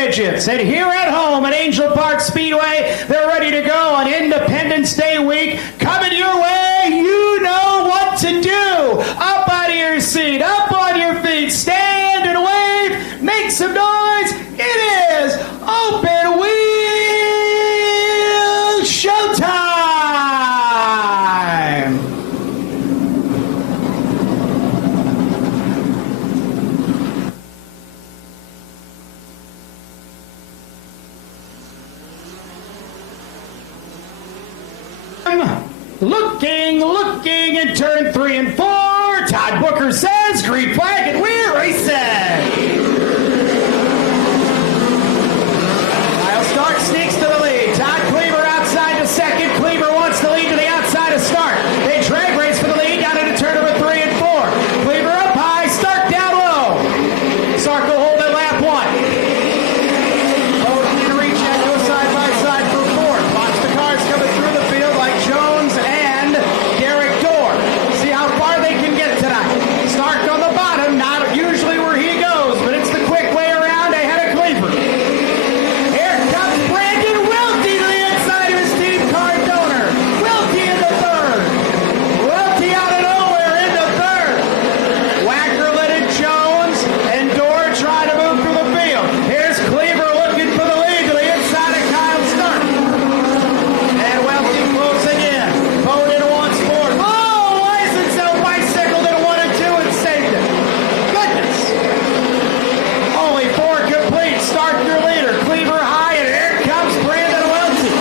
Midgets. And here at home at Angell Park Speedway, they're ready to go on Independence Day week. Coming your way, you know what to do. Up out of your seat, up on your feet, stand and wave, make some noise. It is Open Wheel Showtime! Looking in turn 3 and 4. Todd Booker says, green flag, and we're racing. Kyle Stark sneaks to the lead. Todd Cleaver outside to second. Cleaver wants the lead to the outside of Stark. They drag race for the lead down into turn number 3 and 4. Cleaver up high, Stark down low. Stark will hold at lap 1. Hold in reach and go side by side for 4th. Watch the cars coming through the field like Jones and Derek Dorr. See how far they can get tonight. Stark on the bottom, not usually where he goes, but it's the quick way around ahead of Cleaver. Here comes Brandon Welty to the inside of his team car donor. Welty in the 3rd. Welty out of nowhere in the 3rd. Wackerlet and Jones and Dorr try to move through the field. Here's Cleaver looking for the lead to the inside of Kyle Stark. And Welty closing in. Bowden once more. Oh, Weisenfeld bicycled in 1 and 2 and saved it. Goodness. Only 4 complete. Stark your leader. Cleaver high, and here comes Brandon Welty.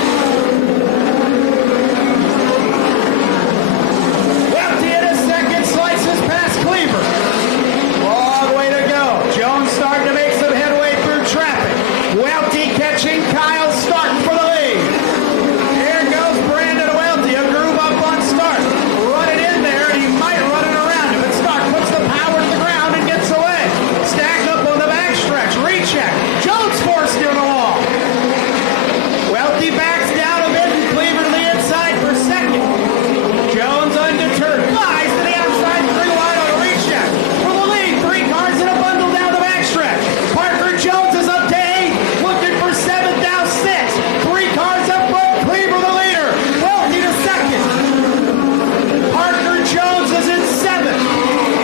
Welty in his second, slices past Cleaver. Long way to go. Jones starting to make some headway through traffic. Welty catching Kyle Stark for the lead. Here goes Brandon Welty, a groove up on Stark. Running in there, and he might run it around him. But Stark puts the power to the ground and gets away. Stacked up on the backstretch. Recheck. Jones forced near the wall. Welty backs down a bit and Cleaver to the inside for second. Jones undeterred. Flies to the outside, 3 wide on a recheck. For the lead, 3 cars in a bundle down the backstretch. Parker Jones is up to 8. Looking for 7th, now 6. 3 cars up front. Cleaver the leader. Welty to second. Parker Jones is in 7th.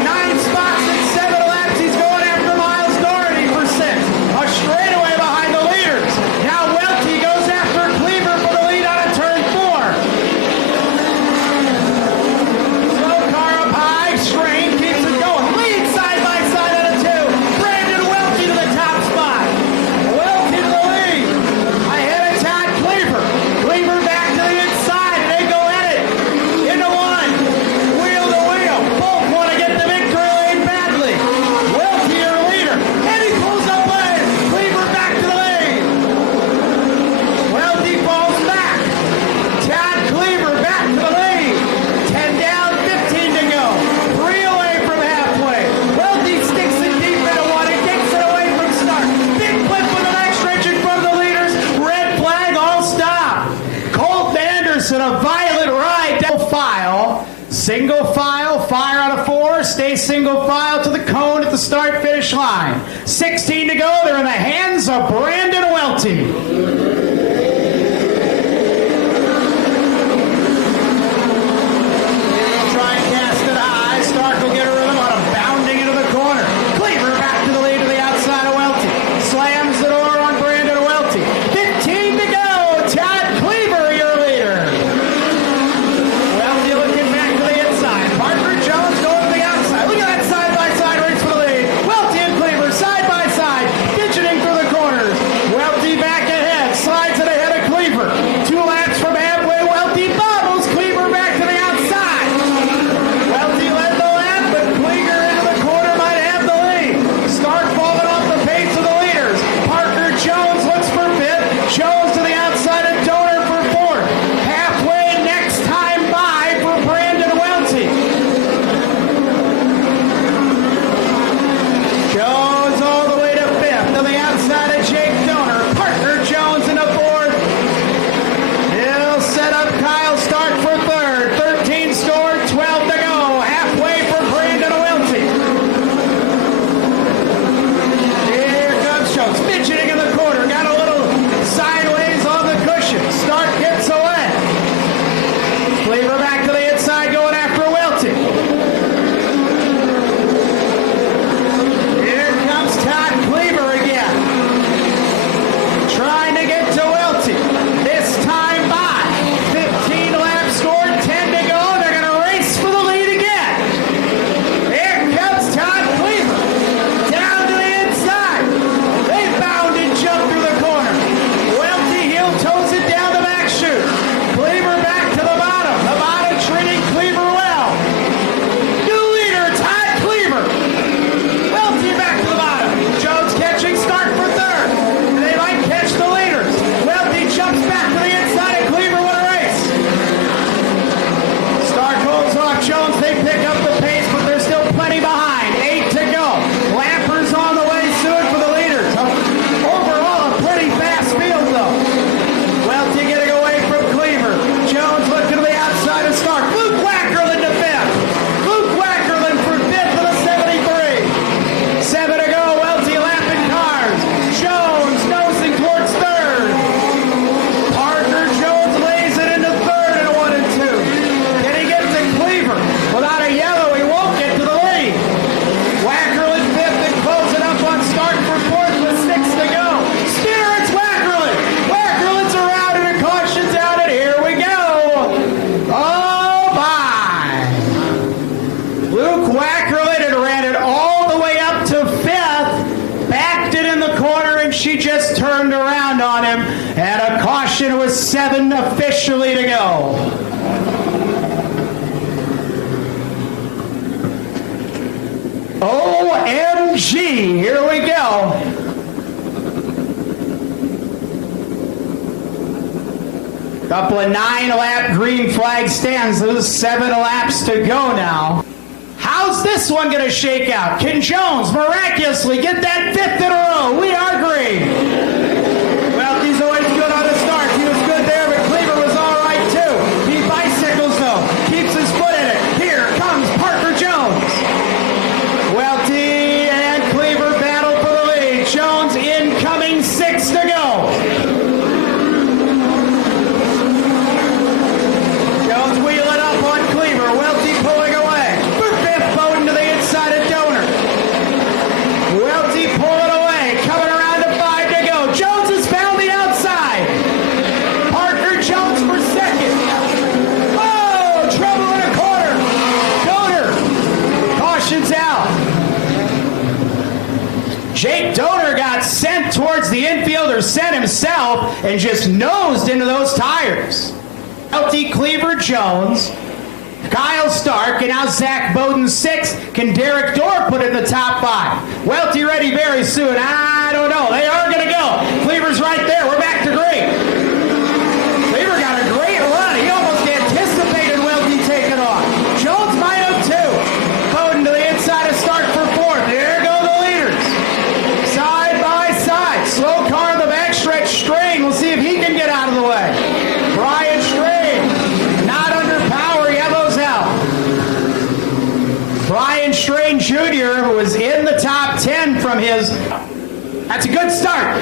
9 spots in 7 laps. He's going after Miles Doherty for 6th. A straightaway behind the leaders. Now Welty goes after Cleaver for the lead out of turn 4. Slow car up high. Strain keeps it going. Lead side by side out of 2. Brandon Welty to the top spot. Welty to the lead. Ahead of Todd Cleaver. Cleaver back to the inside, and they go at it. Into 1. Wheel to wheel. Both want to get the victory lane badly. Welty your leader. And he pulls up lane. Cleaver back to the lane. Welty falls back. Todd Cleaver back to the lead. 10 down, 15 to go. 3 away from halfway. Welty sticks it deep into 1 and takes it away from Stark. Big flip with the next stretch in front of the leaders. Red flag, all stop. Colt Anderson, a violent ride. Double file. Single file, fire out of 4. Stay single file to the cone at the start-finish line. 16 to go. They're in the hands of Brandon Welty. Try and cast it high. Stark will get a rhythm on him, bounding into the corner. Cleaver back to the lead to the outside of Welty. Slams the door on Brandon Welty. 15 to go. Todd Cleaver, your leader. Welty looking back to the inside. Parker Jones going to the outside. Look at that side-by-side race for the lead. Welty and Cleaver side by side, fidgeting through the corners. Welty back ahead. Slide just turned around on him, and a caution with 7 officially to go. OMG, here we go. Couple of 9-lap green flag stands. Those 7 laps to go now. How's this one going to shake out? Can Jones miraculously get that 5th in a row? We are green. Well, he's always good on the start. He was good there, but Cleaver was all right too. He bicycles though. Keeps his foot in it. Here comes Parker Jones. Welty and Cleaver battle for the lead. Jones incoming, 6 to go. Jones wheeling up on Cleaver. Welty pulling away. For 5th, Bowden to the inside of Donor. Welty pulling away. Coming around to 5 to go. Jones has found the outside. Parker Jones for 2nd. Oh, trouble in a corner. Donor. Caution's out. Jake Donor got sent towards the infield, or sent himself, and just nosed into those tires. Welty, Cleaver, Jones, Kyle Stark, and now Zach Bowden 6. Can Derek Dorr put in the top 5? Welty ready very soon. I don't know. They are going to go. Cleaver's right there. We're back to green. Cleaver got a great run. He almost anticipated Welty taking off. Jones might have too. Bowden to the inside of Stark for 4th. There go the leaders. Side by side. Slow car in the backstretch. Strain. We'll see if he can get out of the way. Brian Strain. Not under power. Yellow's out. Brian Strain Jr., who was in the top 10 from his... That's a good start.